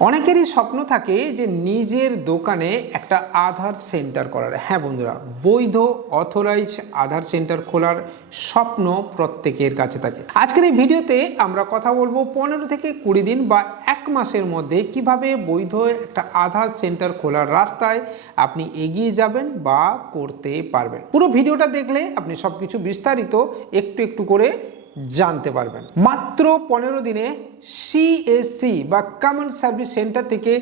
অনেকেরই স্বপ্ন থাকে যে নিজের দোকানে একটা আধার সেন্টার করার। হ্যাঁ বন্ধুরা, বৈধ অথরাইজ আধার সেন্টার খোলার স্বপ্ন প্রত্যেকের কাছে থাকে। আজকের এই ভিডিওতে আমরা কথা বলব পনেরো থেকে কুড়ি দিন বা এক মাসের মধ্যে কীভাবে বৈধ একটা আধার সেন্টার খোলার রাস্তায় আপনি এগিয়ে যাবেন বা করতে পারবেন। পুরো ভিডিওটা দেখলে আপনি সব কিছু বিস্তারিত একটু একটু করে জানতে পারবেন। মাত্র পনেরো দিনে সিএসসি বা কমন সার্ভিস সেন্টার থেকে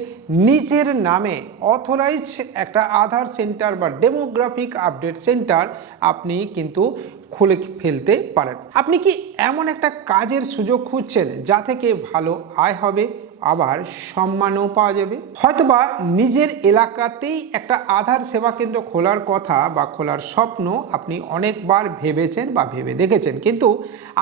নিজের নামে অথরাইজ একটা আধার সেন্টার বা ডেমোগ্রাফিক আপডেট সেন্টার আপনি কিন্তু খুলে ফেলতে পারেন। আপনি কি এমন একটা কাজের সুযোগ খুঁজছেন যা থেকে ভালো আয় হবে? আবার সম্মানও পাওয়া যাবে। হয়তোবা নিজের এলাকাতেই একটা আধার সেবা কেন্দ্র খোলার কথা বা খোলার স্বপ্ন আপনি অনেকবার ভেবেছেন বা ভেবে দেখেছেন। কিন্তু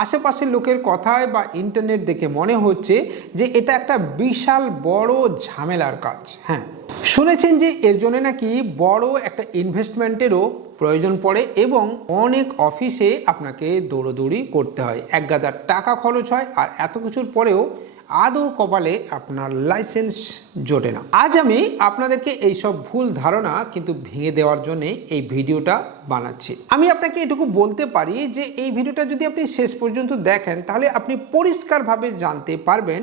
আশেপাশের লোকের কথায় বা ইন্টারনেট দেখে মনে হচ্ছে যে এটা একটা বিশাল বড় ঝামেলার কাজ। হ্যাঁ শুনেছেন যে এর জন্য নাকি বড় একটা ইনভেস্টমেন্টেরও প্রয়োজন পড়ে এবং অনেক অফিসে আপনাকে দৌড়োদৌড়ি করতে হয়। এক গাদার টাকা খরচ হয় আর এত কিছুর পরেও আদৌ কপালে আপনার লাইসেন্স জোটে না। আজ আমি আপনাদেরকে এইসব ভুল ধারণা কিন্তু ভেঙে দেওয়ার জন্য এই ভিডিওটা বানাচ্ছি। আমি আপনাকে এটুকু বলতে পারি যে এই ভিডিওটা যদি আপনি শেষ পর্যন্ত দেখেন, তাহলে আপনি পরিষ্কারভাবে জানতে পারবেন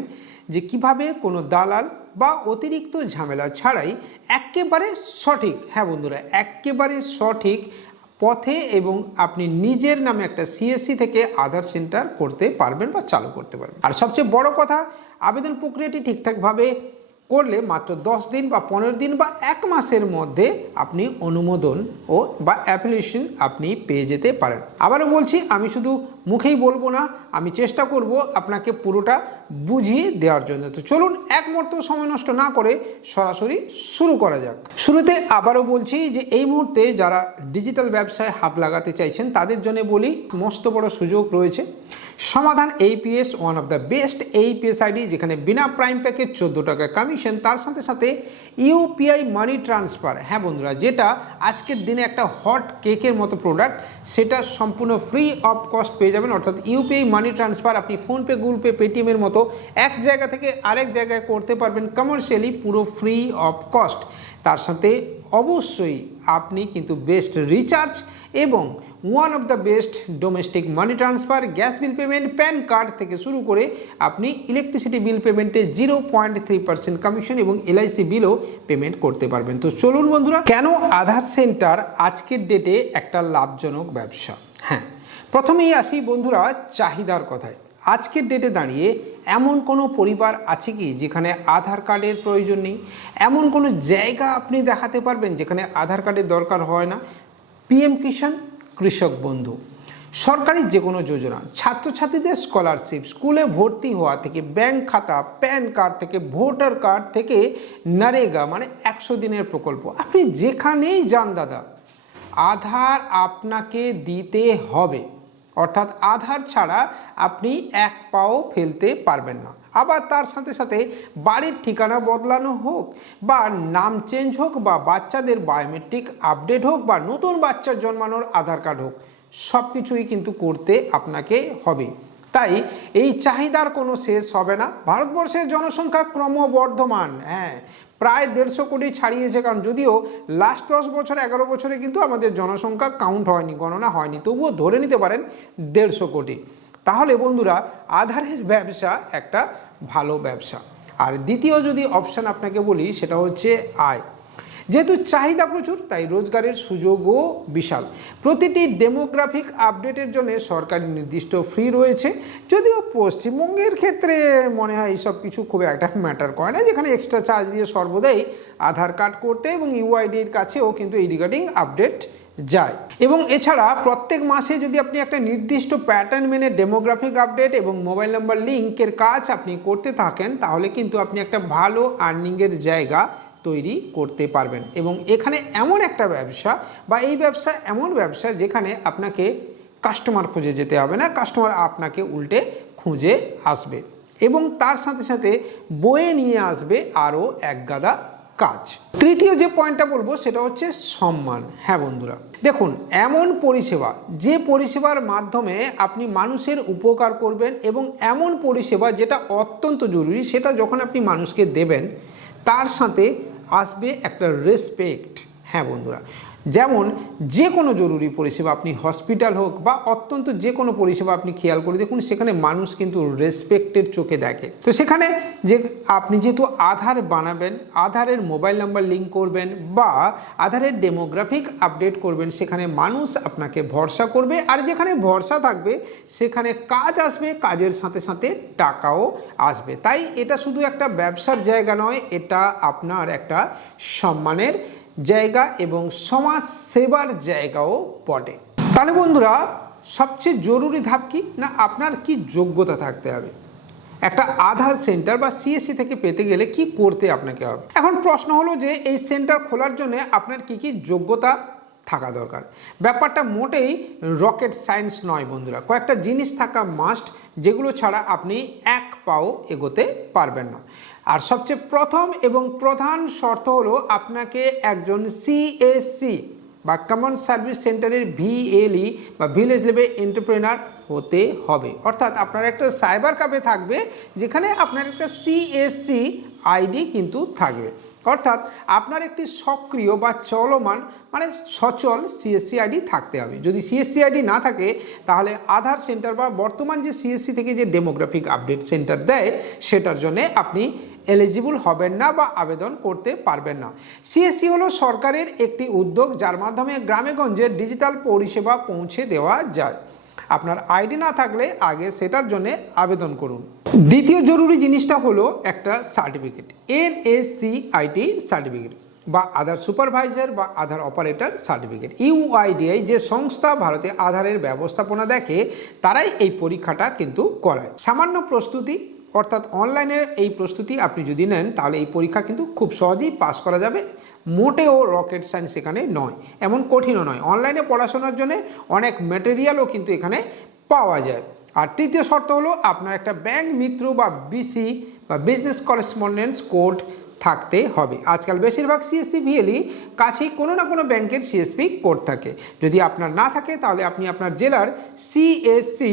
যে কীভাবে কোনো দালাল বা অতিরিক্ত ঝামেলা ছাড়াই একেবারে সঠিক হ্যাঁ বন্ধুরা, একেবারে সঠিক পথে এবং আপনি নিজের নামে একটা সিএসসি থেকে আধার সেন্টার করতে পারবেন বা চালু করতে পারবেন। আর সবচেয়ে বড় কথা, আবেদন প্রক্রিয়াটি ঠিকঠাকভাবে করলে মাত্র দশ দিন বা পনেরো দিন বা এক মাসের মধ্যে আপনি অনুমোদন ও বা অ্যাপ্লিকেশন আপনি পেয়ে যেতে পারেন। আবারও বলছি, আমি শুধু মুখেই বলব না, আমি চেষ্টা করব আপনাকে পুরোটা বুঝিয়ে দেওয়ার জন্য। তো চলুন, এক মুহূর্ত সময় নষ্ট না করে সরাসরি শুরু করা যাক। শুরুতে আবারও বলছি যে, এই মুহূর্তে যারা ডিজিটাল ব্যবসায় হাত লাগাতে চাইছেন, তাদের জন্য বলি, মস্ত বড় সুযোগ রয়েছে। সমাধান AEPS one of the best AEPS ID যেখানে বিনা প্রাইম প্যাকেজ চোদ্দ টাকা কমিশন তার সাথে সাথে ইউপিআই মানি ট্রান্সফার হ্যাঁ বন্ধুরা, যেটা আজকের দিনে একটা হট কেকের মতো প্রোডাক্ট সেটা সম্পূর্ণ ফ্রি অফ কস্ট পেয়ে যাবেন। অর্থাৎ ইউপিআই মানি ট্রান্সফার আপনি ফোনপে গুগল পে পেটিএমের মতো এক জায়গা থেকে আরেক জায়গায় করতে পারবেন কমার্শিয়ালি পুরো ফ্রি অফ কস্ট তার সাথে অবশ্যই আপনি কিন্তু বেস্ট রিচার্জ এবং one of the best domestic money transfer gas bill payment PAN card থেকে শুরু করে আপনি ইলেকট্রিসিটি বিল পেমেন্টে zero point three percent commission এবং এলআইসি বিলও পেমেন্ট করতে পারবেন। তো চলুন বন্ধুরা, কেন আধার সেন্টার আজকের ডেটে একটা লাভজনক ব্যবসা? হ্যাঁ প্রথমেই আসি বন্ধুরা চাহিদার কথায়। আজকের ডেটে দাঁড়িয়ে এমন কোনো পরিবার আছে কি যেখানে আধার কার্ডের প্রয়োজন নেই? এমন কোনো জায়গা আপনি দেখাতে পারবেন যেখানে আধার কার্ডের দরকার হয় না? পিএম কিষাণ কৃষক বন্ধু। সরকারি যে কোনো যোজনা, ছাত্রছাত্রীদের স্কলারশিপ স্কুলে ভর্তি হওয়া থেকে ব্যাংক খাতা প্যান কার্ড থেকে ভোটার কার্ড থেকে নারেগা মানে একশো দিনের প্রকল্প। আপনি যেখানেই যান দাদা, আধার আপনাকে দিতে হবে। অর্থাৎ আধার ছাড়া আপনি এক পাও ফেলতে পারবেন না। আবার তার সাথে সাথে বাড়ির ঠিকানা বদলানো হোক বা নাম চেঞ্জ হোক বা বাচ্চাদের বায়োমেট্রিক আপডেট হোক বা নতুন বাচ্চার জন্মানোর আধার কার্ড হোক সব কিছুই কিন্তু করতে আপনাকে হবে। তাই এই চাহিদার কোনো শেষ হবে না। ভারতবর্ষের জনসংখ্যা ক্রমবর্ধমান হ্যাঁ প্রায় দেড়শো কোটি ছাড়িয়েছে, কারণ যদিও লাস্ট দশ বছর, এগারো বছরে কিন্তু আমাদের জনসংখ্যা কাউন্ট হয়নি, গণনা হয়নি, তবুও ধরে নিতে পারেন দেড়শো কোটি। তাহলে বন্ধুরা, আধারের ব্যবসা একটা ভালো ব্যবসা। আর দ্বিতীয় যদি অপশান আপনাকে বলি, সেটা হচ্ছে আয়। যেহেতু চাহিদা প্রচুর, তাই রোজগারের সুযোগও বিশাল। প্রতিটি ডেমোগ্রাফিক আপডেটের জন্য সরকারি নির্দিষ্ট ফ্রি রয়েছে। যদিও পশ্চিমবঙ্গের ক্ষেত্রে মনে হয় এইসব কিছু খুব একটা ম্যাটার করে না, যেখানে এক্সট্রা চার্জ দিয়ে সর্বদাই আধার কার্ড করতে এবং ইউআইডির কাছেও কিন্তু এই রিগার্ডিং আপডেট যায়। এবং এছাড়া প্রত্যেক মাসে যদি আপনি একটা নির্দিষ্ট প্যাটার্ন মেনে ডেমোগ্রাফিক আপডেট এবং মোবাইল নাম্বার লিঙ্কের কাজ আপনি করতে থাকেন, তাহলে কিন্তু আপনি একটা ভালো আর্নিংয়ের জায়গা তৈরি করতে পারবেন। এবং এখানে এমন একটা ব্যবসা বা এই ব্যবসা এমন ব্যবসা যেখানে আপনাকে কাস্টমার খুঁজে যেতে হবে না কাস্টমার আপনাকে উল্টে খুঁজে আসবে। এবং তার সাথে সাথে বয়ে নিয়ে আসবে আরও এক গাদা কাজ। তৃতীয় যে পয়েন্টটা বলব, সেটা হচ্ছে সম্মান। হ্যাঁ বন্ধুরা, দেখুন, এমন পরিষেবা, যে পরিষেবার মাধ্যমে আপনি মানুষের উপকার করবেন এবং এমন পরিষেবা যেটা অত্যন্ত জরুরি, সেটা যখন আপনি মানুষকে দেবেন, তার সাথে আসবে একটা রেসপেক্ট হ্যাঁ বন্ধুরা যেমন যে কোনো জরুরি পরিষেবা আপনি হসপিটাল হোক বা অত্যন্ত যে কোনো পরিষেবা আপনি খেয়াল করে দেখুন, সেখানে মানুষ কিন্তু রেসপেক্টের চোখে দেখে। তো সেখানে যে আপনি যেহেতু আধার বানাবেন, আধারের মোবাইল নাম্বার লিঙ্ক করবেন বা আধারের ডেমোগ্রাফিক আপডেট করবেন, সেখানে মানুষ আপনাকে ভরসা করবে আর যেখানে ভরসা থাকবে, সেখানে কাজ আসবে, কাজের সাথে সাথে টাকাও আসবে। তাই এটা শুধু একটা ব্যবসার জায়গা নয়, এটা আপনার একটা সম্মানের জায়গা এবং সমাজ সেবার জায়গাও বটে। তাহলে বন্ধুরা, সবচেয়ে জরুরি ধাপ কি না আপনার কি যোগ্যতা থাকতে হবে? একটা আধার সেন্টার বা সিএসসি থেকে পেতে গেলে কি করতে আপনাকে হবে? এখন প্রশ্ন হলো যে, এই সেন্টার খোলার জন্য আপনার কি কি যোগ্যতা থাকা দরকার? ব্যাপারটা মোটেই রকেট সায়েন্স নয় বন্ধুরা, কয়েকটা জিনিস থাকা মাস্ট যেগুলো ছাড়া আপনি এক পাও এগোতে পারবেন না। আর সবচেয়ে প্রথম এবং প্রধান শর্ত হলো আপনাকে একজন সিএসসি বা কমন সার্ভিস সেন্টারের ভিএলই বা ভিলেজ লেভেল এন্টারপ্রেনার হতে হবে। অর্থাৎ আপনার একটা সাইবার কাপে থাকবে, যেখানে আপনার একটা সিএসসি আইডি কিন্তু থাকবে। অর্থাৎ আপনার একটি সক্রিয় বা চলমান মানে সচল সিএসসি আইডি থাকতে হবে। যদি সিএসসি আইডি না থাকে, তাহলে আধার সেন্টার বা বর্তমান যে সিএসসি থেকে যে ডেমোগ্রাফিক আপডেট সেন্টার দেয়, সেটার জন্যে আপনি এলিজিবল হবেন না বা আবেদন করতে পারবেন না। সিএসসি হলো সরকারের একটি উদ্যোগ, যার মাধ্যমে গ্রামেগঞ্জে ডিজিটাল পরিষেবা পৌঁছে দেওয়া যায়। আপনার আইডি না থাকলে আগে সেটার জন্য আবেদন করুন। দ্বিতীয় জরুরি জিনিসটা হলো একটা সার্টিফিকেট এনএসসি আইটি সার্টিফিকেট বা আধার সুপারভাইজার বা আধার অপারেটর সার্টিফিকেট। ইউআইডিআই যে সংস্থা ভারতে আধারের ব্যবস্থাপনা দেখে, তারাই এই পরীক্ষাটা কিন্তু করায়। সামান্য প্রস্তুতি, অর্থাৎ অনলাইনের এই প্রস্তুতি আপনি যদি নেন, তাহলে এই পরীক্ষা কিন্তু খুব সহজেই পাস করা যাবে। মোটেও রকেট সায়েন্স এখানে নয়, এমন কঠিনও নয়। অনলাইনে পড়াশোনার জন্য অনেক ম্যাটেরিয়ালও কিন্তু এখানে পাওয়া যায়। আর তৃতীয় শর্ত হলো আপনার একটা ব্যাংক মিত্র বা বিসি বা বিজনেস করেসপন্ডেন্স কোড থাকতে হবে। আজকাল বেশিরভাগ সিএসসি ভিএলই কাছেই কোনো না কোনো ব্যাংকের সিএসপি কোড থাকে। যদি আপনার না থাকে, তাহলে আপনি আপনার জেলার সিএসসি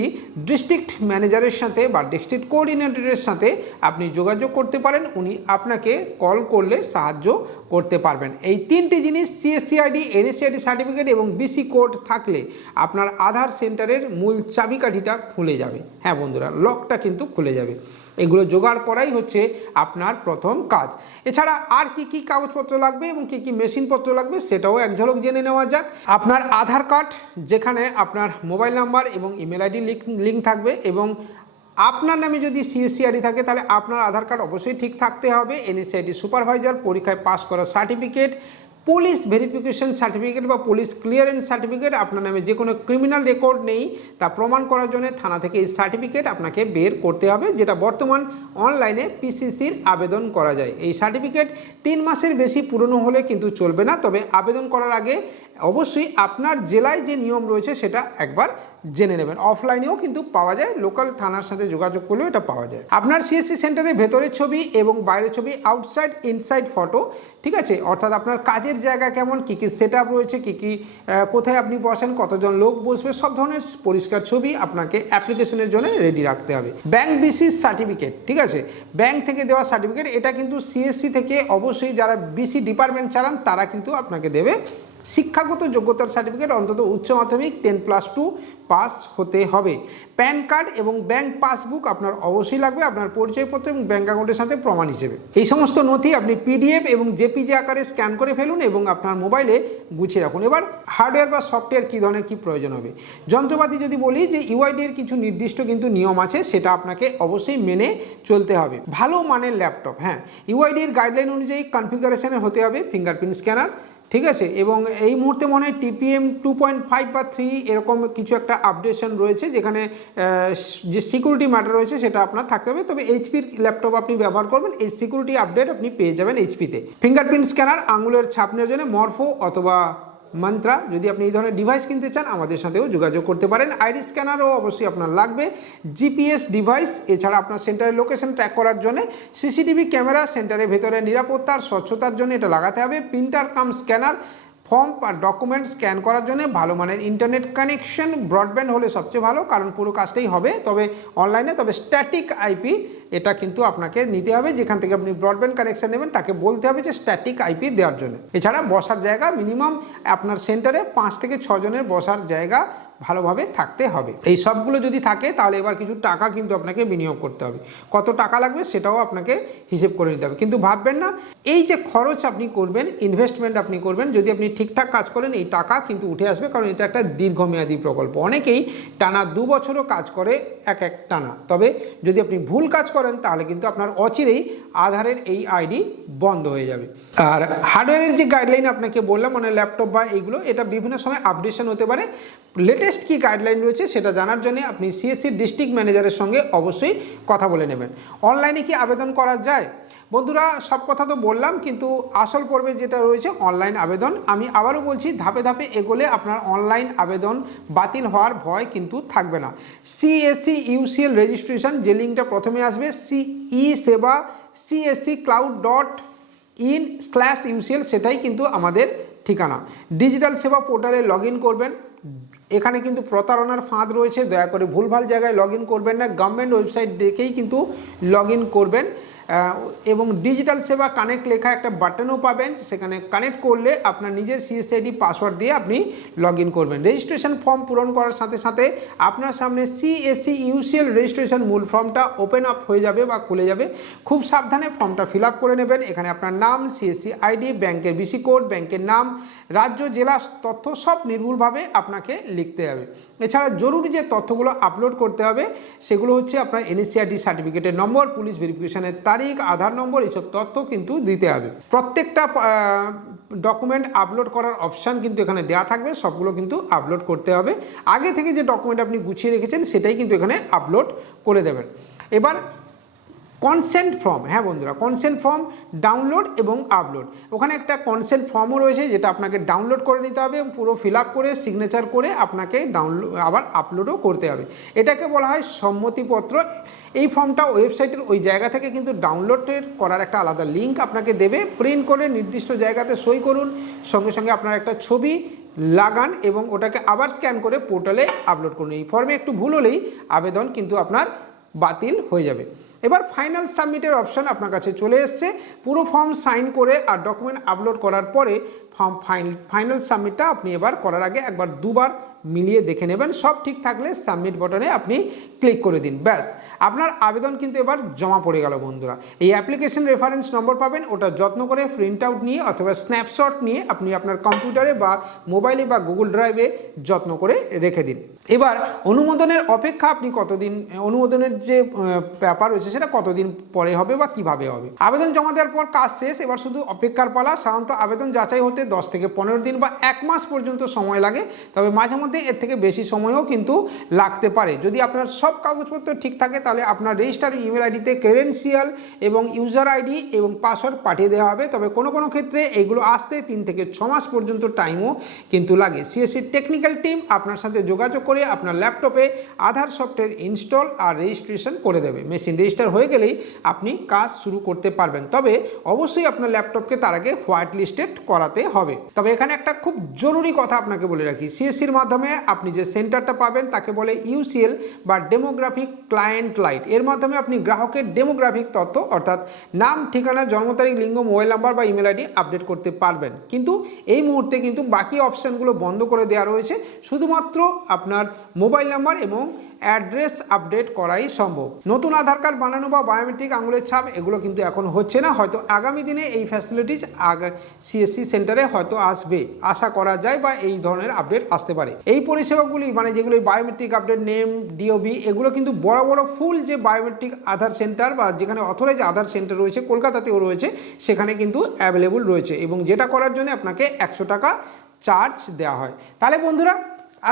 ডিস্ট্রিক্ট ম্যানেজারের সাথে বা ডিস্ট্রিক্ট কোঅর্ডিনেটরের সাথে আপনি যোগাযোগ করতে পারেন। উনি আপনাকে কল করলে সাহায্য করতে পারবেন। এই তিনটি জিনিস CSC ID NSC ID certificate এবং বিসি কোড থাকলে আপনার আধার সেন্টারের মূল চাবিকাঠিটা খুলে যাবে। হ্যাঁ বন্ধুরা লকটা কিন্তু খুলে যাবে। এগুলো জোগাড় করাই হচ্ছে আপনার প্রথম কাজ। এছাড়া আর কি কি কাগজপত্র লাগবে এবং কি কি মেশিনপত্র লাগবে সেটাও এক ঝলক জেনে নেওয়া যাক। আপনার আধার কার্ড, যেখানে আপনার মোবাইল নাম্বার এবং ইমেল আইডি লিঙ্ক থাকবে এবং আপনার নামে যদি সিএসসি আইডি থাকে, তাহলে আপনার আধার কার্ড অবশ্যই ঠিক থাকতে হবে। এনএসসিআইডি সুপারভাইজার পরীক্ষায় পাস করার সার্টিফিকেট, পুলিশ ভেরিফিকেশন সার্টিফিকেট বা পুলিশ ক্লিয়ারেন্স সার্টিফিকেট আপনার নামে যে কোনো ক্রিমিনাল রেকর্ড নেই, তা প্রমাণ করার জন্য থানা থেকে এই সার্টিফিকেট আপনাকে বের করতে হবে, যেটা বর্তমান অনলাইনে পিসিসির আবেদন করা যায়। এই সার্টিফিকেট তিন মাসের বেশি পুরনো হলে কিন্তু চলবে না, তবে আবেদন করার আগে অবশ্যই আপনার জেলায় যে নিয়ম রয়েছে, সেটা একবার জেনে নেবেন। অফলাইনেও কিন্তু পাওয়া যায় লোকাল থানার সাথে যোগাযোগ করলেও এটা পাওয়া যায়। আপনার সিএসসি সেন্টারের ভেতরের ছবি এবং বাইরের ছবি আউটসাইড ইনসাইড ফটো ঠিক আছে? অর্থাৎ আপনার কাজের জায়গা কেমন, কী কী সেট রয়েছে, কী কী কোথায় আপনি বসেন, কতজন লোক বসবে, সব ধরনের পরিষ্কার ছবি আপনাকে অ্যাপ্লিকেশনের জন্য রেডি রাখতে হবে। ব্যাংক বিসি সার্টিফিকেট ঠিক আছে? ব্যাংক থেকে দেওয়া সার্টিফিকেট এটা কিন্তু সিএসসি থেকে অবশ্যই যারা বিসি ডিপার্টমেন্ট চালান, তারা কিন্তু আপনাকে দেবে। শিক্ষাগত যোগ্যতার সার্টিফিকেট অন্তত উচ্চ মাধ্যমিক টেন প্লাস টু পাস হতে হবে। প্যান কার্ড এবং ব্যাংক পাসবুক আপনার অবশ্যই লাগবে, আপনার পরিচয়পত্র এবং ব্যাংক অ্যাকাউন্টের সাথে প্রমাণ হিসেবে। এই সমস্ত নথি আপনি পিডিএফ এবং জেপিজি আকারে স্ক্যান করে ফেলুন এবং আপনার মোবাইলে গুছিয়ে রাখুন। এবার হার্ডওয়্যার বা সফটওয়্যার কী ধরনের কী প্রয়োজন হবে? যন্ত্রপাতি যদি বলি যে ইউআইডির কিছু নির্দিষ্ট কিন্তু নিয়ম আছে, সেটা আপনাকে অবশ্যই মেনে চলতে হবে। ভালো মানের ল্যাপটপ হ্যাঁ। ইউআইডির গাইডলাইন অনুযায়ী কনফিগারেশনের হতে হবে ফিঙ্গারপ্রিন্ট স্ক্যানার ঠিক আছে? এবং এই মুহূর্তে মনে হয় টিপিএম টু পয়েন্ট ফাইভ বা থ্রি এরকম কিছু একটা আপডেশন রয়েছে যেখানে যে সিকিউরিটি ম্যাটার রয়েছে সেটা আপনার থাকতে হবে। তবে এইচপির ল্যাপটপ আপনি ব্যবহার করবেন, এই সিকিউরিটি আপডেট আপনি পেয়ে যাবেন এইচপিতে ফিঙ্গারপ্রিন্ট স্ক্যানার আঙুলের ছাপ নেওয়ার জন্য মরফো অথবা মন্ত্রা যদি আপনি এই ধরনের ডিভাইস কিনতে চান, আমাদের সাথেও যোগাযোগ করতে পারেন। আইডি স্ক্যানারও অবশ্যই আপনার লাগবে। জিপিএস ডিভাইস এছাড়া আপনার সেন্টারের লোকেশন ট্র্যাক করার জন্য সিসিটিভি ক্যামেরা সেন্টারের ভেতরে নিরাপত্তার, স্বচ্ছতার জন্য এটা লাগাতে হবে। প্রিন্টার কাম স্ক্যানার ফর্ম আর ডকুমেন্ট স্ক্যান করার জন্য ভালো মানের ইন্টারনেট কানেকশন, ব্রডব্যান্ড হলে সবচেয়ে ভালো, কারণ পুরো কাজটাই হবে। তবে অনলাইনে, তবে স্ট্যাটিক আইপি এটা কিন্তু আপনাকে নিতে হবে। যেখান থেকে আপনি ব্রডব্যান্ড কানেকশন নেবেন, তাকে বলতে হবে যে স্ট্যাটিক আইপি দেওয়ার জন্য। এছাড়া বসার জায়গা মিনিমাম আপনার সেন্টারে পাঁচ থেকে ছজনের বসার জায়গা ভালোভাবে থাকতে হবে। এই সবগুলো যদি থাকে, তাহলে এবার কিছু টাকা কিন্তু আপনাকে বিনিয়োগ করতে হবে। কত টাকা লাগবে সেটাও আপনাকে হিসেব করে নিতে হবে। কিন্তু ভাববেন না, এই যে খরচ আপনি করবেন ইনভেস্টমেন্ট আপনি করবেন, যদি আপনি ঠিকঠাক কাজ করেন, এই টাকা কিন্তু উঠে আসবে, কারণ এটা একটা দীর্ঘমেয়াদী প্রকল্প। অনেকেই টানা দু বছরও কাজ করে এক এক টানা। তবে যদি আপনি ভুল কাজ করেন, তাহলে কিন্তু আপনার অচিরেই আধারের এই আইডি বন্ধ হয়ে যাবে। আর হার্ডওয়্যারের যে গাইডলাইন আপনাকে বললাম মানে ল্যাপটপ বা এইগুলো এটা বিভিন্ন সময় আপডেশন হতে পারে। লেটেস্ট কি গাইডলাইন রয়েছে সেটা জানার জন্য আপনি সিএসসি ডিস্ট্রিক্ট ম্যানেজারের সঙ্গে অবশ্যই কথা বলে নেবেন। অনলাইনে কি আবেদন করা যায়? বন্ধুরা, সব কথা তো বললাম, কিন্তু আসল পর্বে যেটা রয়েছে অনলাইন আবেদন। আমি আবারও বলছি, ধাপে ধাপে এগোলে আপনার অনলাইন আবেদন বাতিল হওয়ার ভয় কিন্তু থাকবে না। সিএসসি ইউসিএল রেজিস্ট্রেশন যে লিঙ্কটা প্রথমে আসবে সি ই সেবা CSC cloud dot in slash UCL সেটাই কিন্তু আমাদের ঠিকানা। ডিজিটাল সেবা পোর্টালে লগ করবেন। এখানে কিন্তু প্রতারণার ফাঁদ রয়েছে। দয়া করে ভুলভাল জায়গায় লগ করবেন না। গভর্নমেন্ট ওয়েবসাইট দেখেই কিন্তু লগ করবেন। এবং ডিজিটাল সেবা কানেক্ট লেখা একটা বাটনও পাবেন, সেখানে কানেক্ট করলে আপনার নিজের সিএসআইডি পাসওয়ার্ড দিয়ে আপনি লগ করবেন। রেজিস্ট্রেশন ফর্ম পূরণ করার সাথে সাথে আপনার সামনে সিএসসি ইউসিএল রেজিস্ট্রেশন মূল ফর্মটা ওপেন আপ হয়ে যাবে বা খুলে যাবে। খুব সাবধানে ফর্মটা ফিল আপ করে নেবেন। এখানে আপনার নাম, সিএসসি আইডি, ব্যাংকের বিসি কোড, ব্যাংকের নাম, রাজ্য, জেলা তথ্য সব নির্ভুলভাবে আপনাকে লিখতে হবে। এছাড়া জরুরি যে তথ্যগুলো আপলোড করতে হবে, সেগুলো হচ্ছে আপনার এনএসসিআরটি সার্টিফিকেটের নম্বর, পুলিশ ভেরিফিকেশনের তারিখ আধার নম্বর, এইসব তথ্য কিন্তু দিতে হবে। প্রত্যেকটা ডকুমেন্ট আপলোড করার অপশান কিন্তু এখানে দেওয়া থাকবে, সবগুলো কিন্তু আপলোড করতে হবে। আগে থেকে যে ডকুমেন্ট আপনি গুছিয়ে রেখেছেন, সেটাই কিন্তু এখানে আপলোড করে দেবেন। এবার কনসেন্ট ফর্ম হ্যাঁ বন্ধুরা কনসেন্ট ফর্ম ডাউনলোড এবং আপলোড ওখানে একটা কনসেন্ট ফর্মও রয়েছে, যেটা আপনাকে ডাউনলোড করে নিতে হবে এবং পুরো ফিল করে সিগনেচার করে আপনাকে ডাউনলোড আবার আপলোডও করতে হবে। এটাকে বলা হয় সম্মতিপত্র। এই ফর্মটা ওয়েবসাইটের ওই জায়গা থেকে কিন্তু ডাউনলোডের করার একটা আলাদা লিঙ্ক আপনাকে দেবে। প্রিন্ট করে নির্দিষ্ট জায়গাতে সই করুন, সঙ্গে সঙ্গে আপনার একটা ছবি লাগান এবং ওটাকে আবার স্ক্যান করে পোর্টালে আপলোড করুন। এই ফর্মে একটু ভুল হলেই আবেদন কিন্তু আপনার বাতিল হয়ে যাবে। এবার ফাইনাল সাবমিটের অপশন আপনার কাছে চলে এসছে। পুরো ফর্ম সাইন করে আর ডকুমেন্ট আপলোড করার পরে ফর্ম ফাইন ফাইনাল সাবমিটটা আপনি এবার করার আগে একবার দুবার মিলিয়ে দেখে নেবেন। সব ঠিক থাকলে সাবমিট বটনে আপনি ক্লিক করে দিন। ব্যাস, আপনার আবেদন কিন্তু এবার জমা পড়ে গেল বন্ধুরা। এই অ্যাপ্লিকেশন রেফারেন্স নম্বর পাবেন, ওটা যত্ন করে প্রিন্ট আউট নিয়ে অথবা স্ন্যাপশট নিয়ে আপনি আপনার কম্পিউটারে বা মোবাইলে বা গুগল ড্রাইভে যত্ন করে রেখে দিন। এবার অনুমোদনের অপেক্ষা আপনি কতদিন, অনুমোদনের যে ব্যাপার রয়েছে সেটা কতদিন পরে হবে বা কীভাবে হবে? আবেদন জমা দেওয়ার পর কাজ শেষ, এবার শুধু অপেক্ষার পালা। সাধারণত আবেদন যাচাই হতে দশ থেকে পনেরো দিন বা এক মাস পর্যন্ত সময় লাগে। তবে মাঝে মধ্যে এর থেকে বেশি সময়ও কিন্তু লাগতে পারে। যদি আপনার সব কাগজপত্র ঠিক থাকে, তাহলে আপনার রেজিস্টার ইমেল আইডিতে ক্রেডেন্সিয়াল এবং ইউজার আইডি এবং পাসওয়ার্ড পাঠিয়ে দেওয়া হবে। তবে কোনো কোনো ক্ষেত্রে এগুলো আসতে তিন থেকে ছ মাস পর্যন্ত টাইমও কিন্তু লাগে। সিএসসির টেকনিক্যাল টিম আপনার সাথে যোগাযোগ করে আপনার ল্যাপটপে আধার সফটওয়্যার ইনস্টল আর রেজিস্ট্রেশন করে দেবে। মেশিন রেজিস্টার হয়ে গেলেই আপনি কাজ শুরু করতে পারবেন। তবে অবশ্যই আপনার ল্যাপটপকে তার আগে হোয়াইট লিস্টেড করাতে হবে। তবে এখানে একটা খুব জরুরি কথা আপনাকে বলে রাখি। সিএসসির মাধ্যমে আপনি যে সেন্টারটা পাবেন তাকে বলে ইউসিএল বা ডেমোগ্রাফিক ক্লায়েন্ট লাইট। এর মাধ্যমে আপনি গ্রাহকের ডেমোগ্রাফিক তথ্য অর্থাৎ নাম, ঠিকানা, জন্ম তারিখ, লিঙ্গ, মোবাইল নাম্বার বা ইমেল আইডি আপডেট করতে পারবেন। কিন্তু এই মুহূর্তে কিন্তু বাকি অপশানগুলো বন্ধ করে দেওয়া রয়েছে। শুধুমাত্র আপনার মোবাইল নাম্বার এবং অ্যাড্রেস আপডেট করাই সম্ভব। নতুন আধার কার্ড বানানো বা বায়োমেট্রিক আঙুলের ছাপ, এগুলো কিন্তু এখন হচ্ছে না। হয়তো আগামী দিনে এই ফ্যাসিলিটিস আগা সিএসসি সেন্টারে হয়তো আসবে। আশা করা যায় বা এই ধরনের আপডেট আসতে পারে। এই পরিষেবাগুলি মানে যেগুলো বায়োমেট্রিক আপডেট নেম ডিওবি এগুলো কিন্তু বড় বড় ফুল যে বায়োমেট্রিক আধার সেন্টার বা যেখানে অথরাইজ আধার সেন্টার রয়েছে, কলকাতাতেও রয়েছে, সেখানে কিন্তু অ্যাভেলেবল রয়েছে এবং যেটা করার জন্য আপনাকে একশো টাকা চার্জ দেওয়া হয়। তাহলে বন্ধুরা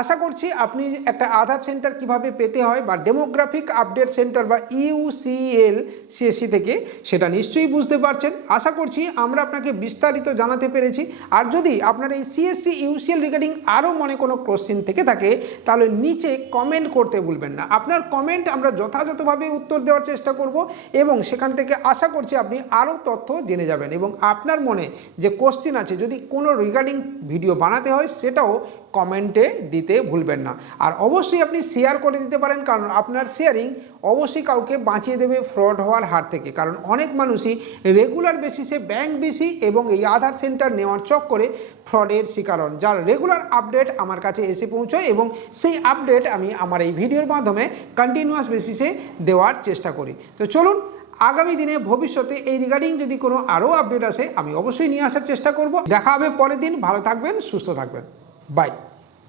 আশা করছি আপনি একটা আধার সেন্টার কীভাবে পেতে হয় বা ডেমোগ্রাফিক আপডেট সেন্টার বা ইউসিএল সিএসসি থেকে সেটা নিশ্চয়ই বুঝতে পারছেন। আশা করছি আমরা আপনাকে বিস্তারিত জানাতে পেরেছি। আর যদি আপনার এই সিএসসি ইউসিএল রিগার্ডিং আরও মনে কোনো কোশ্চেন থেকে থাকে, তাহলে নিচে কমেন্ট করতে ভুলবেন না। আপনার কমেন্ট আমরা যথাযথভাবে উত্তর দেওয়ার চেষ্টা করব এবং সেখান থেকে আশা করছি আপনি আরও তথ্য জেনে যাবেন এবং আপনার মনে যে কোশ্চেন আছে, যদি কোনো রিগার্ডিং ভিডিও বানাতে হয়, সেটাও কমেন্টে দিতে ভুলবেন না। আর অবশ্যই আপনি শেয়ার করে দিতে পারেন, কারণ আপনার শেয়ারিং অবশ্যই কাউকে বাঁচিয়ে দেবে ফ্রড হওয়ার হাত থেকে। কারণ অনেক মানুষই রেগুলার বেসিসে ব্যাংক বেশি এবং এই আধার সেন্টার নেওয়ার চক করে ফ্রডের শিকার হন যার রেগুলার আপডেট আমার কাছে এসে পৌঁছয় এবং সেই আপডেট আমি আমার এই ভিডিওর মাধ্যমে কন্টিনিউয়াস বেসিসে দেওয়ার চেষ্টা করি। তো চলুন, আগামী দিনে ভবিষ্যতে এই রিগার্ডিং যদি কোনো আরও আপডেট আসে, আমি অবশ্যই নিয়ে আসার চেষ্টা করব। দেখা হবে পরের দিন। ভালো থাকবেন, সুস্থ থাকবেন। Bye.